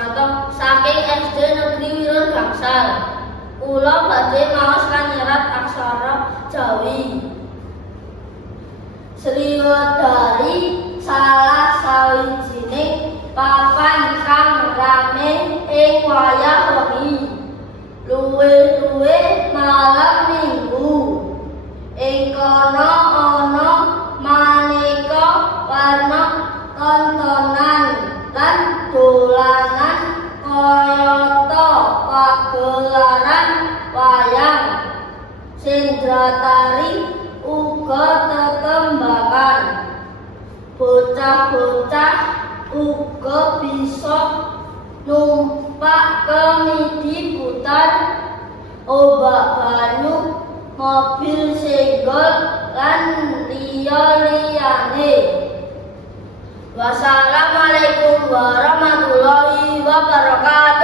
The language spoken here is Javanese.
Sugianto saking SD Negeri Wirun Gangsal. Kula badhe maos lan nyerat aksara Jawi. Sriwedari salah sawijining papan kang rame ing wayah wengi. Luwih-luwih malam Minggu. Ing kono ana maneka warna tontonan lan dolanan kayata pagelaran wayang, sendratari uga tetembangan. Bocah-bocah uga bisa numpak kemidi putar, obak banyu, mobil senggol lan liya-liyane. Wassalamualaikum warahmatullahi wabarakatuh.